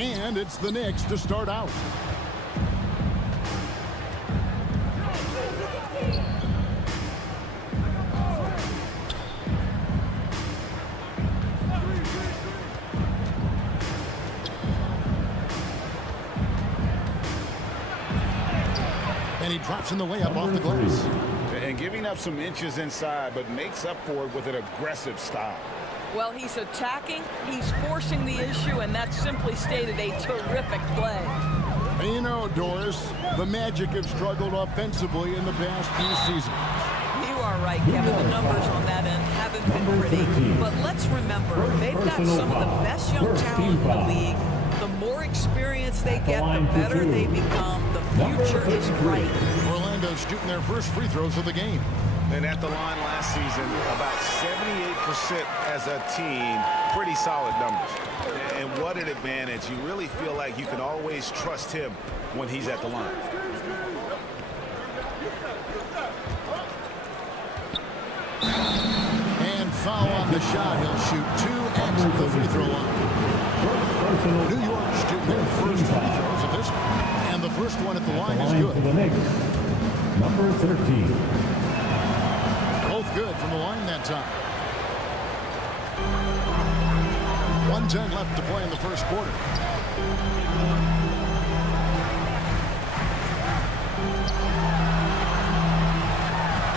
And it's the Knicks to start out. And he drops in the way up off the glass. And giving up some inches inside, but makes up for it with an aggressive stop. Well, he's attacking, he's forcing the issue, and that simply stated a terrific play. And you know, Doris, the Magic have struggled offensively in the past few seasons. You are right, Kevin. The numbers on that end haven't been pretty. But let's remember, they've got some of the best young talent in the league. The more experience they get, the better they become. The future is bright. Orlando's shooting their first free throws of the game. And at the line last season, about 78% as a team. Pretty solid numbers. And what an advantage. You really feel like you can always trust him when he's at the line. And foul on the shot. He'll shoot 2 at the free throw line. New York shooting their first free throws of this. And the first one at the line is good. For the Knicks, number 13. Both good from the line that time. 1:10 left to play in the first quarter.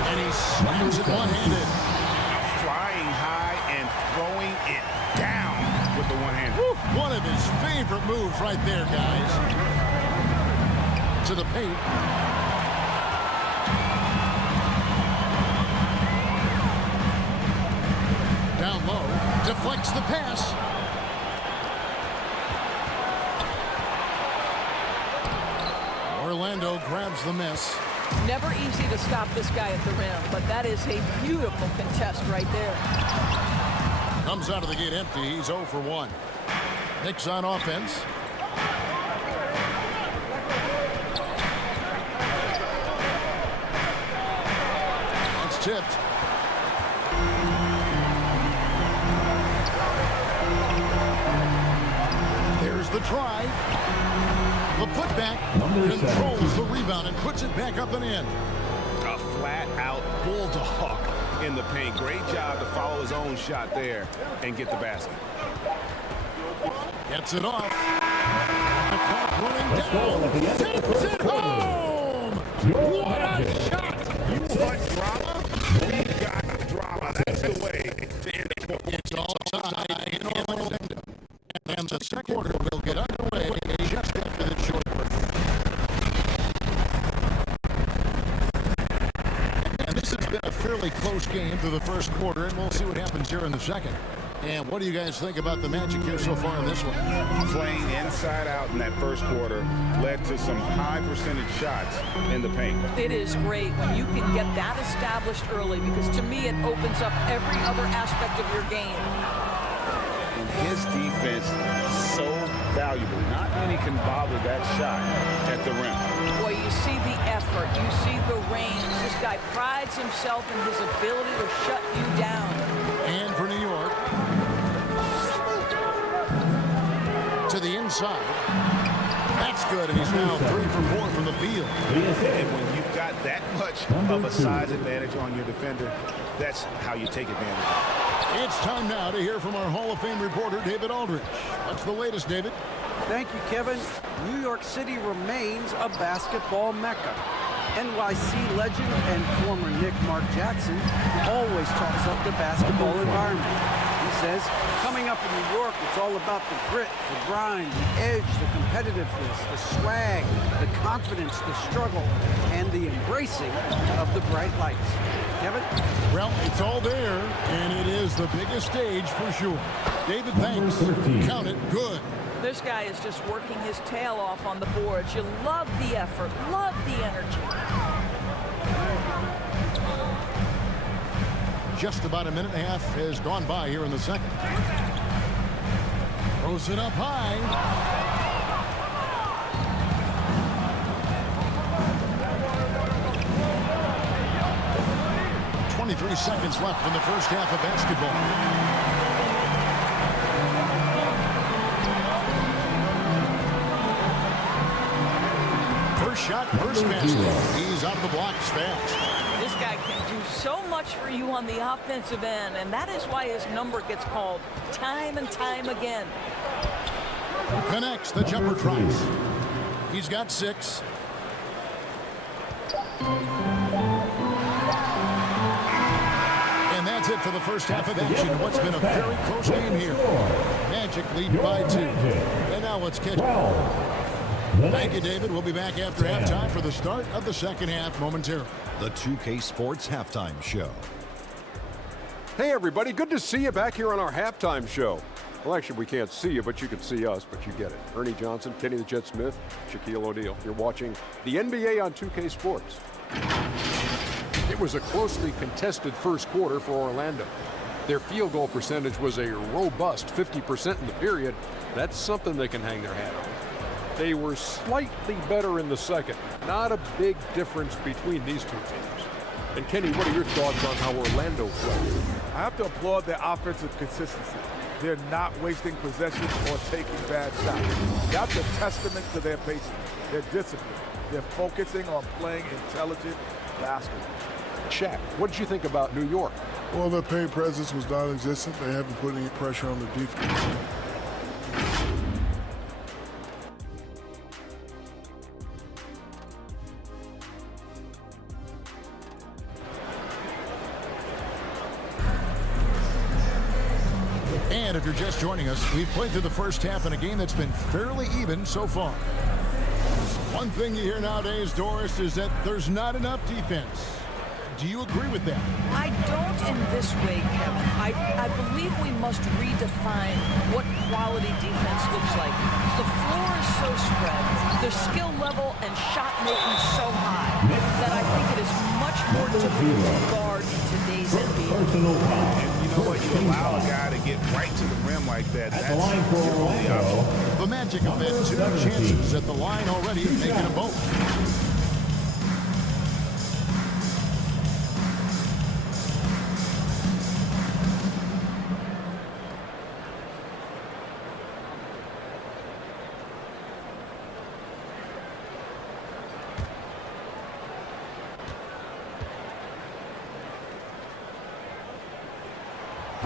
And he slams it one-handed. Flying high and throwing it down with the one-handed. One of his favorite moves right there, guys. To the paint. Down low, deflects the pass. Orlando grabs the miss. Never easy to stop this guy at the rim, but that is a beautiful contest right there. Comes out of the gate empty. He's 0 for 1. Knicks on offense. That's tipped. There's the try. The putback controls the rebound and puts it back up and in. A flat-out bulldog in the paint. Great job to follow his own shot there and get the basket. Gets it off. The clock running down. Takes it home. What a shot. You want drama? We got drama. That's the way to end the quarter. It's all tied in Orlando. And the second quarter will get underway just after the short break. And this has been a fairly close game through the first quarter, and we'll see what happens here in the second. And what do you guys think about the Magic here so far in this one? Playing inside out in that first quarter led to some high percentage shots in the paint. It is great when you can get that established early, because to me it opens up every other aspect of your game. And his defense so valuable. Not many can bother that shot at the rim. Boy, you see the effort, you see the range. This guy prides himself in his ability to shut you down. And for New York, to the inside. That's good, and he's now 3 for 4 from the field. And when you've got that much of a size advantage on your defender, that's how you take advantage. It's time now to hear from our Hall of Fame reporter, David Aldridge. What's the latest, David? Thank you, Kevin. New York City remains a basketball mecca. NYC legend and former Knick Mark Jackson always talks up the basketball environment. He says, coming up in New York, it's all about the grit, the grind, the edge, the competitiveness, the swag, the confidence, the struggle, and the embracing of the bright lights. Kevin? Well, it's all there, and it is the biggest stage for sure. David, thanks. Count it good. This guy is just working his tail off on the boards. You love the effort, love the energy. Just about a minute and a half has gone by here in the second. Throws it up high. 23 seconds left in the first half of basketball. First shot, first basket. He's out of the blocks fast. This guy can do so much for you on the offensive end, and that is why his number gets called time and time again. Connects the jumper tries. He's got 6. And that's it for the first half of action. What's been a very close game here. Magic lead by 2. And now let's catch up. Thank you, David. We'll be back after halftime for the start of the second half momentarily. The 2K Sports Halftime Show. Hey, everybody. Good to see you back here on our halftime show. Well, actually, we can't see you, but you can see us, but you get it. Ernie Johnson, Kenny the Jet Smith, Shaquille O'Neal. You're watching the NBA on 2K Sports. It was a closely contested first quarter for Orlando. Their field goal percentage was a robust 50% in the period. That's something they can hang their hat on. They were slightly better in the second. Not a big difference between these two teams. And Kenny, what are your thoughts on how Orlando played? I have to applaud their offensive consistency. They're not wasting possessions or taking bad shots. That's a testament to their patience, their discipline. They're focusing on playing intelligent basketball. Shaq, what did you think about New York? Well, their paint presence was non-existent. They haven't put any pressure on the defense. And if you're just joining us, we've played through the first half in a game that's been fairly even so far. One thing you hear nowadays, Doris, is that there's not enough defense. Do you agree with that? I don't in this way, Kevin. I believe we must redefine what quality defense looks like. The floor is so spread, the skill level and shot making so high that I think it is much more difficult to guard in today's NBA. And you know what? You allow a guy to get right to the rim like that. That's your only option. The Magic have had 2 chances at the line already, making them both.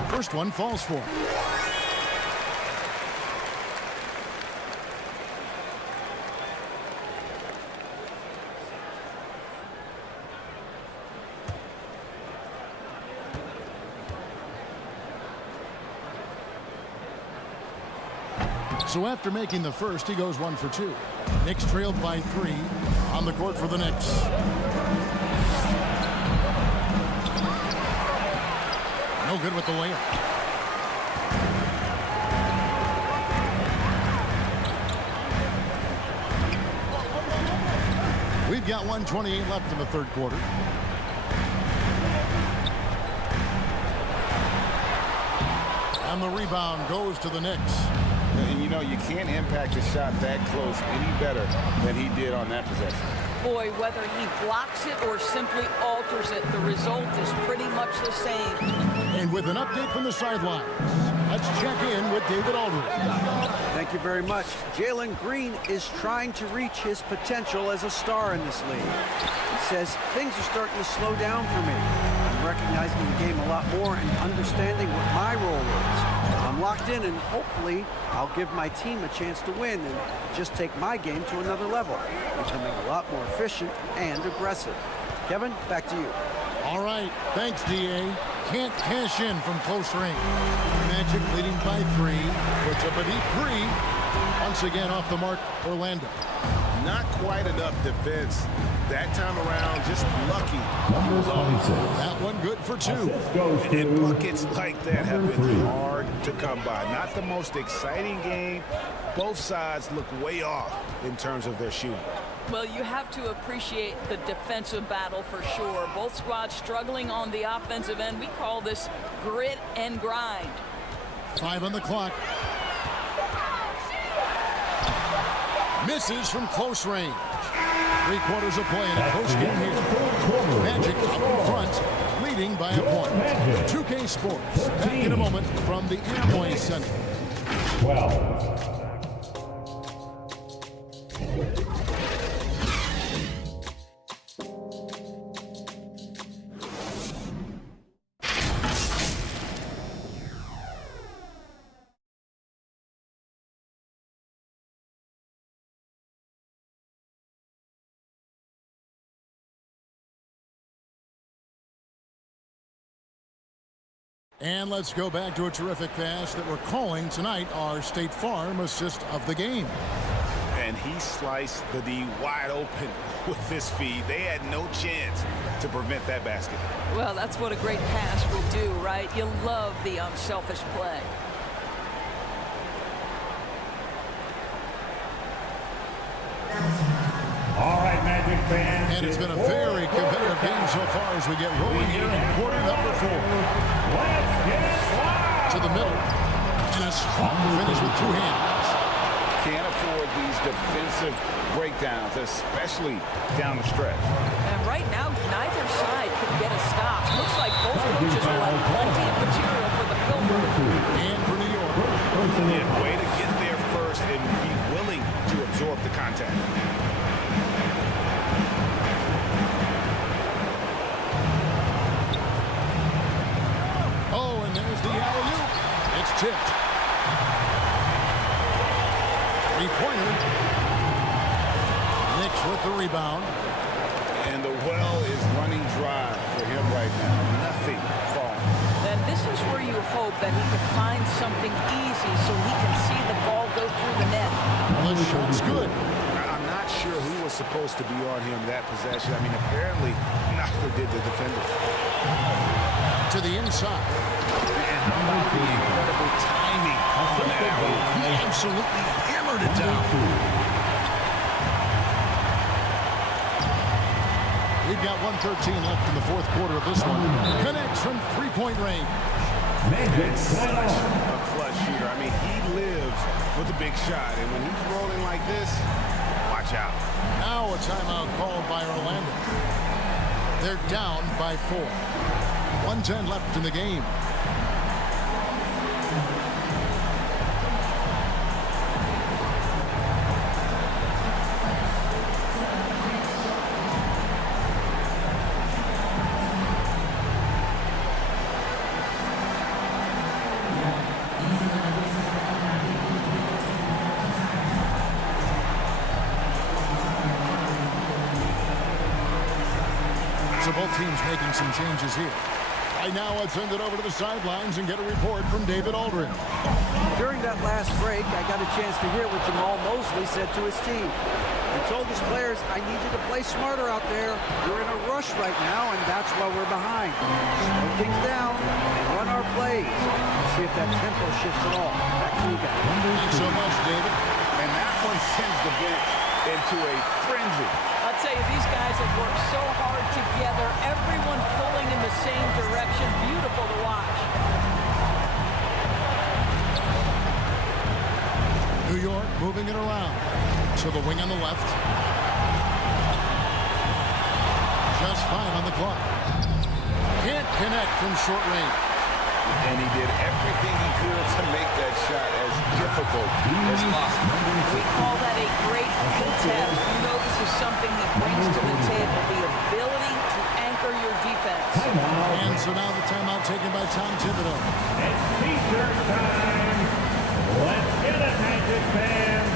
First one falls for him. So after making the first, he goes 1 for 2. Knicks trailed by 3 on the court for the Knicks. No good with the layup. We've got 1:28 left in the third quarter. And the rebound goes to the Knicks. And you know, you can't impact a shot that close any better than he did on that possession. Boy, whether he blocks it or simply alters it, the result is pretty much the same. And with an update from the sidelines, let's check in with David Aldridge. Thank you very much. Jalen Green is trying to reach his potential as a star in this league. He says, things are starting to slow down for me. I'm recognizing the game a lot more and understanding what my role is. I'm locked in, and hopefully I'll give my team a chance to win and just take my game to another level, becoming a lot more efficient and aggressive. Kevin, back to you. All right, thanks, D.A. Can't cash in from close range. Magic leading by 3. Puts up a deep 3. Once again off the mark, Orlando. Not quite enough defense that time around, just lucky. Number 26. That one good for 2. And buckets like that have been hard to come by. Not the most exciting game. Both sides look way off in terms of their shooting. Well, you have to appreciate the defensive battle for sure. Both squads struggling on the offensive end. We call this grit and grind. 5 on the clock. Misses from close range. 3 quarters of play in a close game here. Magic out in front, leading by a point. 2K Sports back in a moment from the Amway Center. 12. And let's go back to a terrific pass that we're calling tonight our State Farm assist of the game. And he sliced the D wide open with this feed. They had no chance to prevent that basket. Well, that's what a great pass will do, right? You love the unselfish play. All right, Magic fans. And it's been a very competitive game so far as we get rolling here in quarter number 4. Let's get wild. To the middle. And a strong finish with 2 hands. Can't afford these defensive breakdowns, especially down the stretch. And right now, neither side can get a stop. Looks like both coaches will have plenty of material for the film room. And for New York. Yeah, way to get there first and be willing to absorb the contact. Oh, and there's the alley-oop. It's tipped. 3-pointer. Knicks with the rebound. And the well is running dry for him right now. Nothing falling. Then this is where you hope that he can find something easy so he can see the ball go through the net. The shot's good. I'm not sure who was supposed to be on him that possession. I mean, apparently, neither did the defender. To the inside. And how about the incredible timing on that alley? He absolutely hammered it down. We've got 1:13 left in the 4th quarter of this one. Connects from 3-point range. It's such a clutch shooter. I mean, he lives with a big shot. And when he's rolling like this, watch out. Now a timeout called by Orlando. They're down by 4. 1:10 left in the game. So both teams making some changes here. Right now, let's send it over to the sidelines and get a report from David Aldridge. During that last break, I got a chance to hear what Jamal Mosley said to his team. He told his players, I need you to play smarter out there. You're in a rush right now, and that's why we're behind. Slow things down, run our plays. See if that tempo shifts at all. Back to you guys. Thanks so much, David. And that one sends the bench into a frenzy. I'll tell you, these guys have worked so hard together. Everyone pulling in the same direction. Beautiful to watch. New York moving it around. To the wing on the left. Just 5 on the clock. Can't connect from short range. And he did everything he could to make that shot as difficult as possible. We call that a great contest. You know this is something he brings to the table, the ability to anchor your defense. And so now the timeout taken by Tom Thibodeau. It's T-shirt time. Let's get it, Magic fans.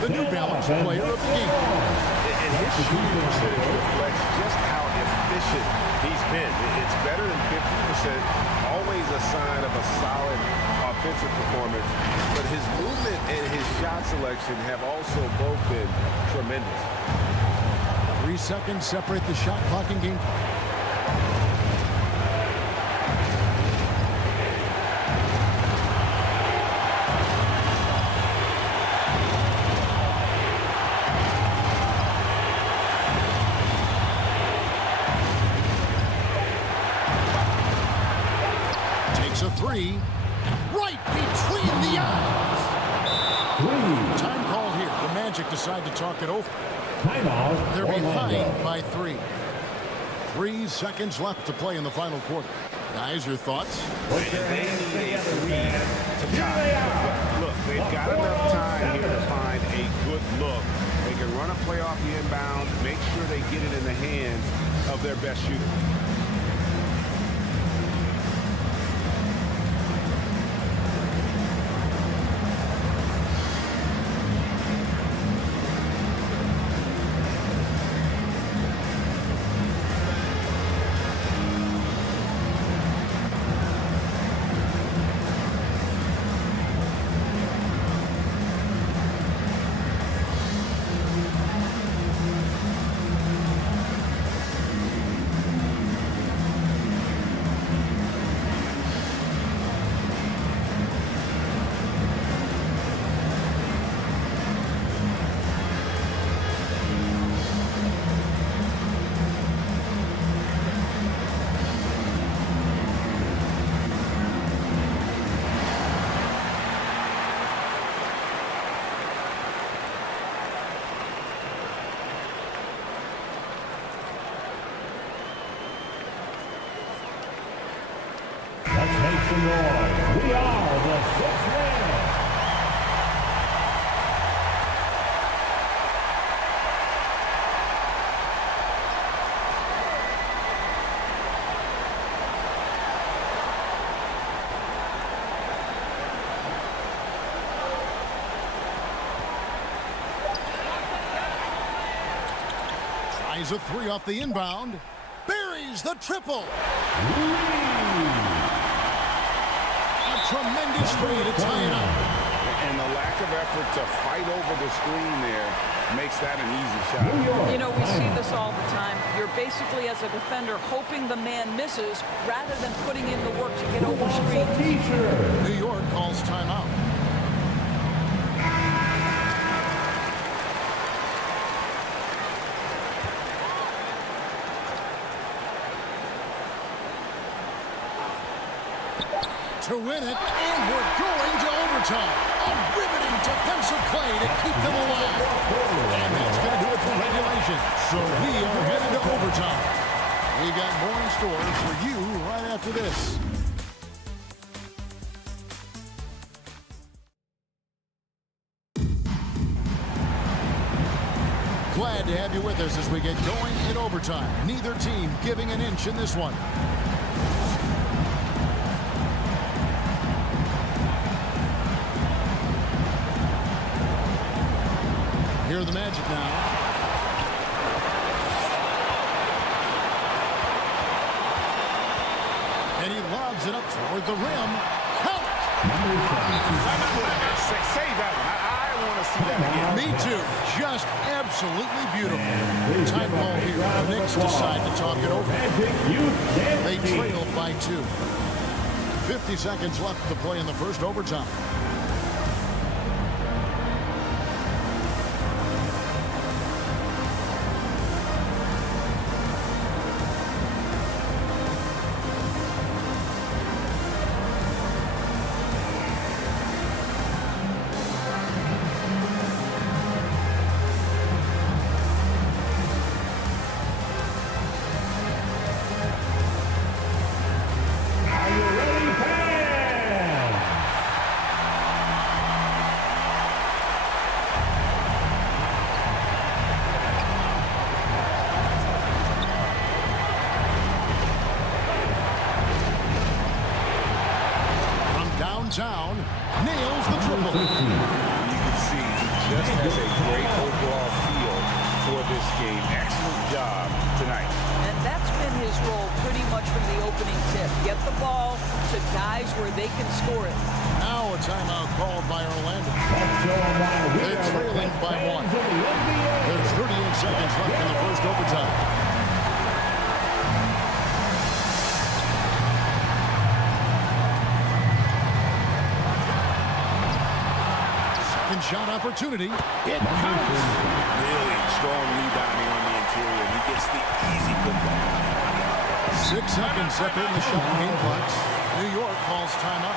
The New Balance player of the game. And his shooting percentage reflects just how efficient he's been. It's better than 50%, always a sign of a solid offensive performance. But his movement and his shot selection have also both been tremendous. 3 seconds separate the shot clock and game. A 3 right between the eyes. Time called here. The Magic decide to talk it over. Timeout. They're behind by 3. 3 seconds left to play in the final quarter. Guys, your thoughts? And they need a 3 to tie. Look, they've got enough time here to find a good look. They can run a play off the inbound, make sure they get it in the hands of their best shooter. Let's make some noise. We are the sixth man. Tries a three off the inbound. Buries the triple. Tremendous three to tie it up. And the lack of effort to fight over the screen there makes that an easy shot. You know, we see this all the time. You're basically, as a defender, hoping the man misses rather than putting in the work to get over screens. New York calls timeout. To win it, and we're going to overtime. A riveting defensive play to keep them alive. And that's going to do it for regulation. So we are headed to overtime. We got more in store for you right after this. Glad to have you with us as we get going in overtime. Neither team giving an inch in this one. Here are the Magic now. And he lobs it up toward the rim. Count it! Say that one. I want to see that again. Me too. Just absolutely beautiful. Time call here. The Knicks decide to talk it over. They trail by 2. 50 seconds left to play in the first overtime. Down, nails the triple. You can see he just has a great overall feel for this game. Excellent job tonight. And that's been his role pretty much from the opening tip. Get the ball to guys where they can score it. Now a timeout called by Orlando. They're trailing by 1. There's 38 seconds left in the first overtime. Shot opportunity. It counts. Really strong rebounding on the interior. He gets the easy putback. 6 seconds separating the shot game clocks. New York calls timeout.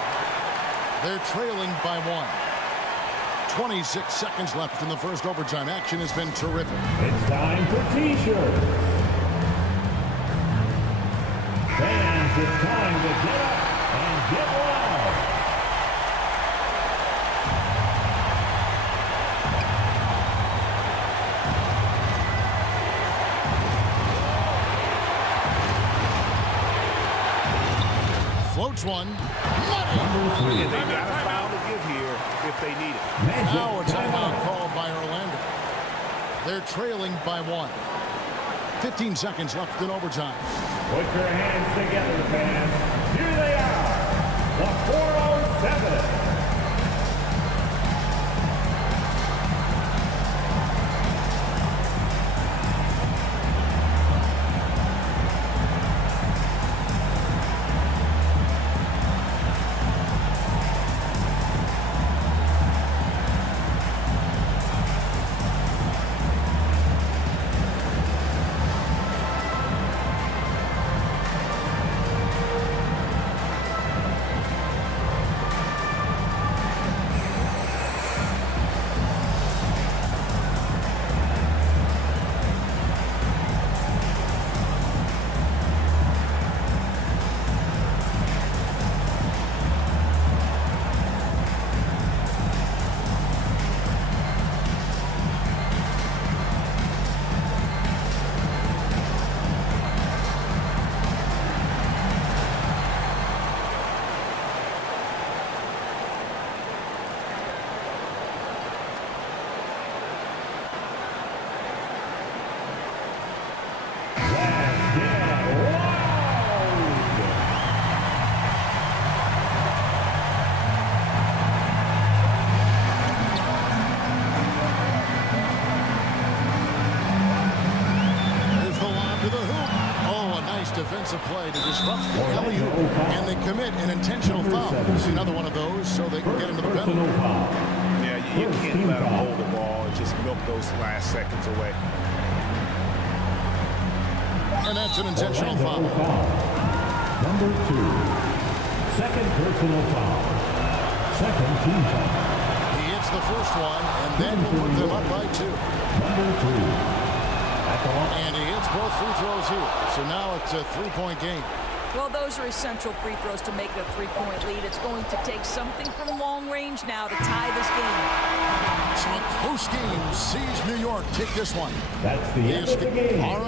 They're trailing by 1. 26 seconds left in the first overtime. Action has been terrific. It's time for T-shirts. Fans, it's time to get up and get loud. floats one. And they've got a foul to give here if they need it. Now a timeout called by Orlando. They're trailing by 1. 15 seconds left in overtime. Put your hands together, fans. Here they are, the 407. Defensive play to disrupt the alley-oop, and they commit an intentional foul. It's another one of those, so they can get into the penalty. Yeah, you can't let them hold the ball and just milk those last seconds away. And that's an intentional foul. Number 2. Second personal foul. Second team foul. He hits the first one, and then will put them up by 2. Number 3. And he hits both free throws here. So now it's a 3-point game. Well, those are essential free throws to make it a 3-point lead. It's going to take something from long range now to tie this game. So a close game sees New York take this one. That's the end of the game. All right.